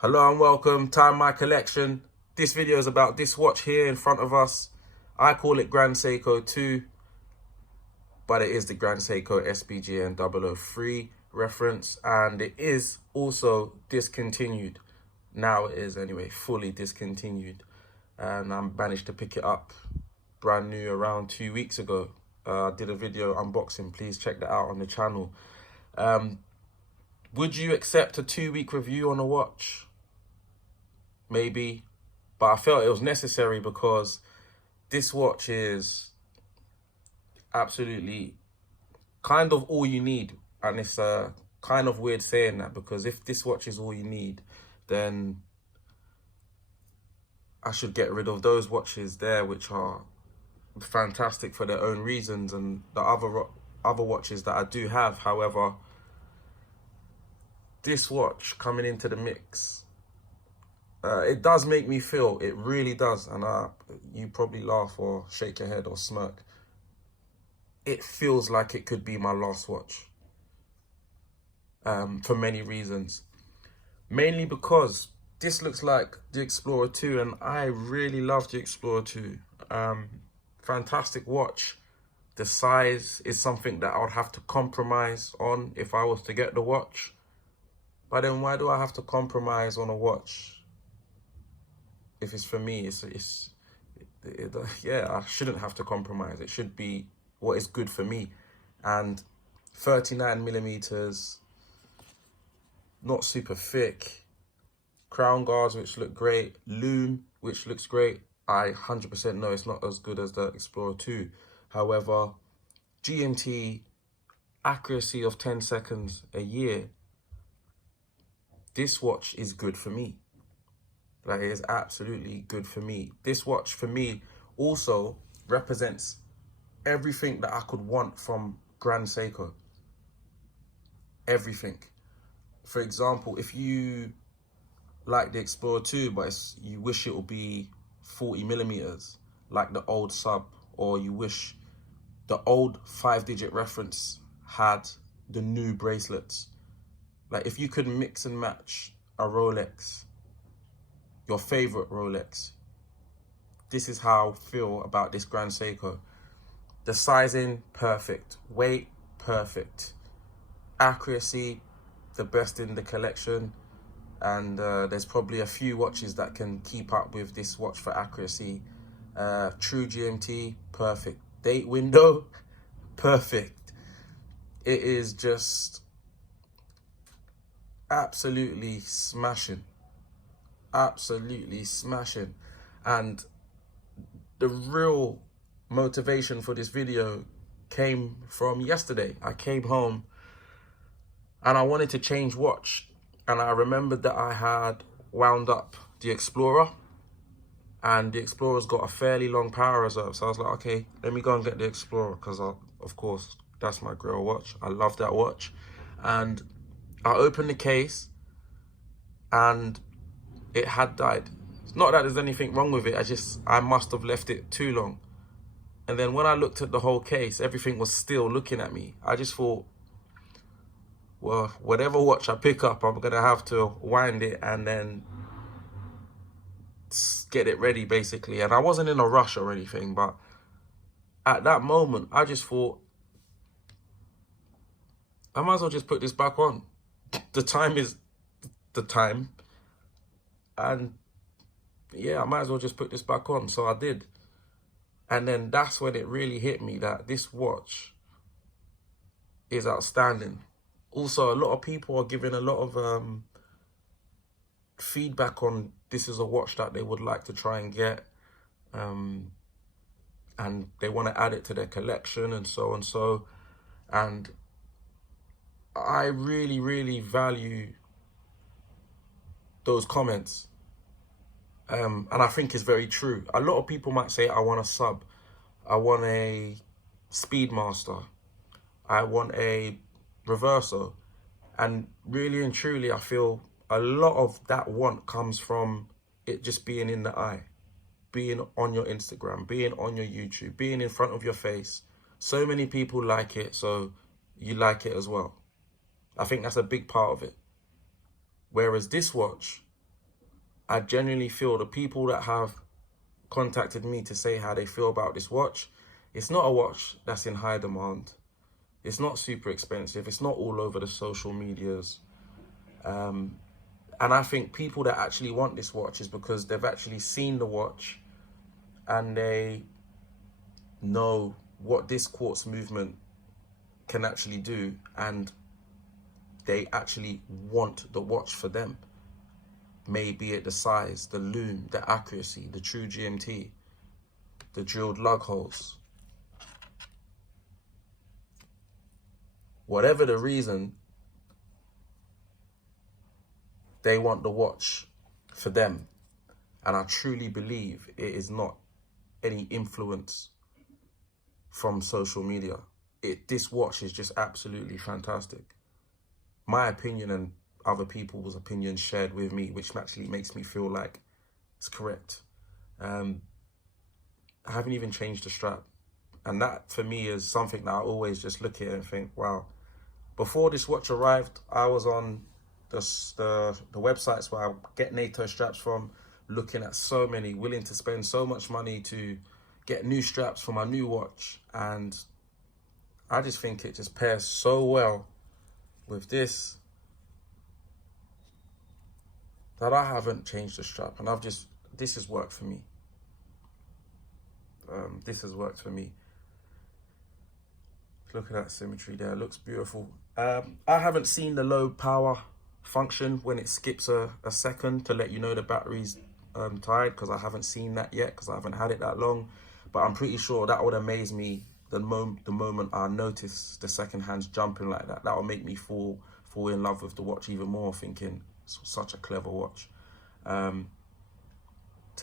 Hello and welcome, time my collection. This video is about this watch here in front of us. I call it Grand Seiko 2, but it is the Grand Seiko SBGN 003 reference, and it is also discontinued. Now it is anyway, fully discontinued. And I managed to pick it up brand new around 2 weeks ago. I did a video unboxing, please check that out on the channel. Would you accept a 2-week review on a watch? Maybe, but I felt it was necessary because this watch is absolutely kind of all you need. And it's kind of weird saying that, because if this watch is all you need, then I should get rid of those watches there which are fantastic for their own reasons, and the other watches that I do have. However, this watch coming into the mix, it does make me feel, it really does, and you probably laugh or shake your head or smirk. It feels like it could be my last watch, for many reasons. Mainly because this looks like the Explorer 2, and I really love the Explorer 2. Fantastic watch. The size is something that I would have to compromise on if I was to get the watch. But then why do I have to compromise on a watch? If it's for me, yeah, I shouldn't have to compromise. It should be what is good for me. And 39 millimeters, not super thick, crown guards which look great, loom which looks great. I 100% know it's not as good as the Explorer 2. However, GMT, accuracy of 10 seconds a year, this watch is good for me. Like, it is absolutely good for me. This watch for me also represents everything that I could want from Grand Seiko. Everything. For example, if you like the Explorer 2, but you wish it would be 40 millimeters, like the old sub, or you wish the old 5-digit reference had the new bracelets. Like, if you could mix and match a Rolex, your favorite Rolex, this is how I feel about this Grand Seiko. The sizing, perfect. Weight, perfect. Accuracy, the best in the collection. And there's probably a few watches that can keep up with this watch for accuracy. True GMT, perfect. Date window, perfect. It is just absolutely smashing. Absolutely smashing. And the real motivation for this video came from yesterday. I came home and I wanted to change watch, and I remembered that I had wound up the Explorer, and the Explorer's got a fairly long power reserve. So I was like, okay, let me go and get the Explorer, because of course that's my girl watch. I love that watch. And I opened the case and it had died. It's not that there's anything wrong with it, I must have left it too long. And then when I looked at the whole case, everything was still looking at me. I just thought, well, whatever watch I pick up, I'm gonna have to wind it and then get it ready, basically. And I wasn't in a rush or anything, but at that moment, I just thought, I might as well just put this back on. The time is the time. And yeah, I might as well just put this back on. So I did. And then that's when it really hit me that this watch is outstanding. Also, a lot of people are giving a lot of feedback on this is a watch that they would like to try and get. And they want to add it to their collection and so and so. And I really, really value those comments. And I think it's very true. A lot of people might say, I want a sub, I want a Speedmaster, I want a Reverso. And really and truly, I feel a lot of that want comes from it just being in the eye, being on your Instagram, being on your YouTube, being in front of your face. So many people like it, so you like it as well. I think that's a big part of it. Whereas this watch, I genuinely feel the people that have contacted me to say how they feel about this watch, it's not a watch that's in high demand. It's not super expensive. It's not all over the social medias. And I think people that actually want this watch is because they've actually seen the watch and they know what this quartz movement can actually do, and they actually want the watch for them. Maybe it the size, the lume, the accuracy, the true GMT, the drilled lug holes. Whatever the reason, they want the watch for them. And I truly believe it is not any influence from social media. This watch is just absolutely fantastic. My opinion and other people's opinions shared with me, which actually makes me feel like it's correct. I haven't even changed the strap. And that for me is something that I always just look at and think, wow. Before this watch arrived, I was on the websites where I get NATO straps from, looking at so many, willing to spend so much money to get new straps for my new watch. And I just think it just pairs so well with this that I haven't changed the strap. And this has worked for me. This has worked for me. Look at that symmetry there, it looks beautiful. I haven't seen the low power function when it skips a second to let you know the battery's tired, because I haven't seen that yet, because I haven't had it that long. But I'm pretty sure that would amaze me the moment I notice the second hands jumping like that. That will make me fall in love with the watch even more, thinking it's such a clever watch. To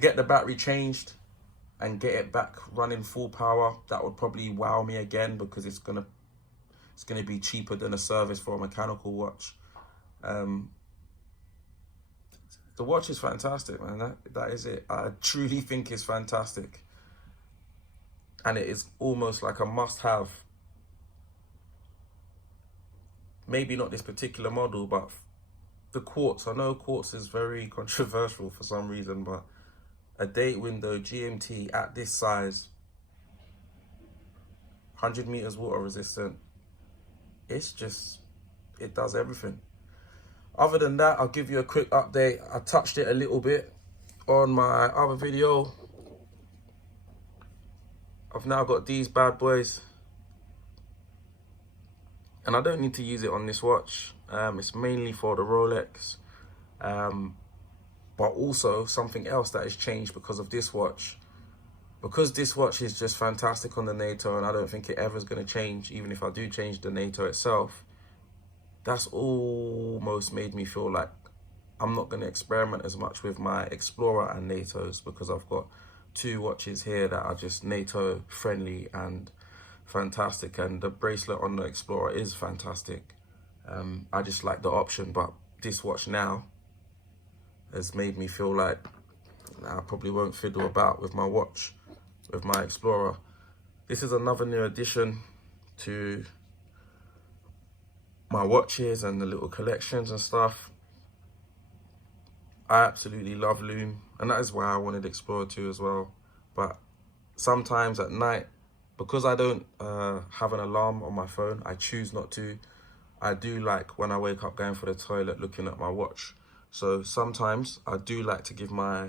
get the battery changed and get it back running full power, that would probably wow me again, because it's gonna be cheaper than a service for a mechanical watch. The watch is fantastic, man. That is it. I truly think it's fantastic, and it is almost like a must-have. Maybe not this particular model, but the quartz. I know quartz is very controversial for some reason, but a date window GMT at this size, 100 meters water resistant, it does everything. Other than that, I'll give you a quick update. I touched it a little bit on my other video. I've now got these bad boys, and I don't need to use it on this watch. It's mainly for the Rolex. But also something else that has changed because of this watch. Because this watch is just fantastic on the NATO, and I don't think it ever is going to change, even if I do change the NATO itself. That's almost made me feel like I'm not going to experiment as much with my Explorer and NATOs, because I've got two watches here that are just NATO friendly and fantastic, and the bracelet on the Explorer is fantastic. I just like the option, but this watch now has made me feel like I probably won't fiddle about with my watch, with my Explorer. This is another new addition to my watches and the little collections and stuff. I absolutely love lume, and that is why I wanted Explorer 2 as well. But sometimes at night, because I don't have an alarm on my phone, I choose not to. I do like, when I wake up going for the toilet, looking at my watch. So sometimes I do like to give my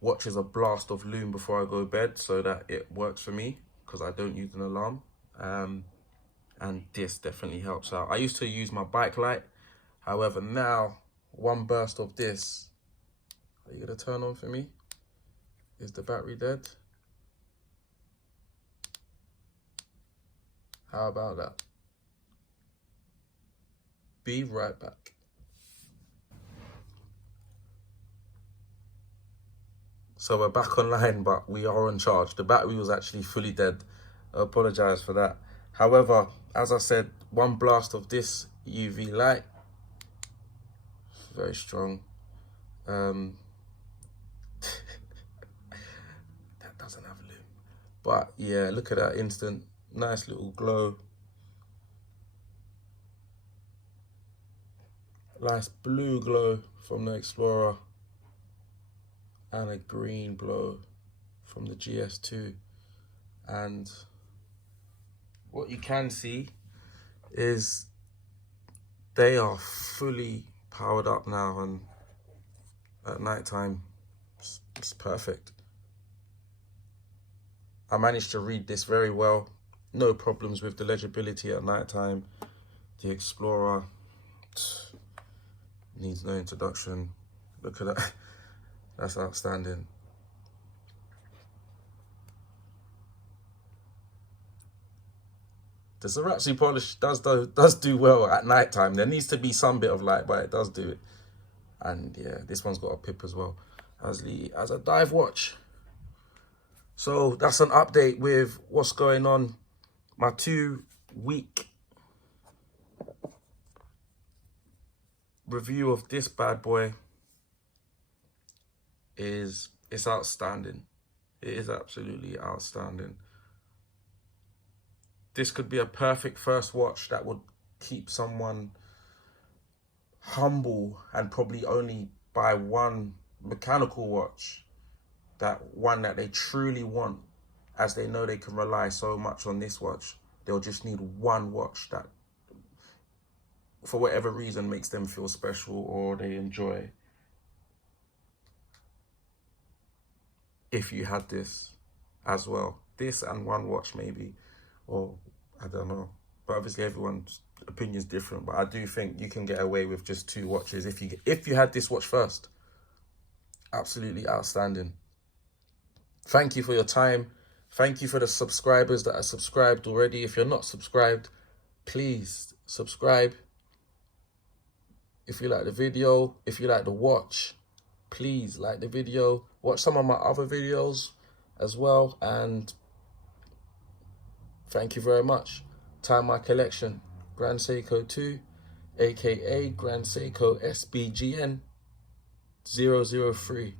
watches a blast of lume before I go to bed, so that it works for me, because I don't use an alarm. And this definitely helps out. I used to use my bike light. However, now one burst of this, are you gonna turn on for me? Is the battery dead? How about that? Be right back. So we're back online, but we are on charge. The battery was actually fully dead. I apologize for that. However, as I said, one blast of this UV light, very strong. That doesn't have lume. But yeah, look at that instant, nice little glow. Nice blue glow from the Explorer. and a green blow from the GS2. And what you can see is they are fully powered up now, and at night time it's perfect. I managed to read this very well. No problems with the legibility at night time. The Explorer needs no introduction. Look at that. That's outstanding. The Soratsu polish does do well at night time. There needs to be some bit of light, but it does do it. And yeah, this one's got a pip as well as a dive watch. So that's an update with what's going on. My 2-week review of this bad boy it's outstanding. It is absolutely outstanding. This could be a perfect first watch that would keep someone humble and probably only buy one mechanical watch, that one that they truly want, as they know they can rely so much on this watch. They'll just need one watch that, for whatever reason, makes them feel special or they enjoy. If you had this as well, this and one watch maybe, or I don't know, but obviously everyone's opinion is different. But I do think you can get away with just 2 watches if you had this watch first. Absolutely outstanding. Thank you for your time. Thank you for the subscribers that are subscribed already. If you're not subscribed, please subscribe. If you like the video, if you like the watch, please like the video. Watch some of my other videos as well. And thank you very much. Time my collection. Grand Seiko 2, aka Grand Seiko SBGN 003.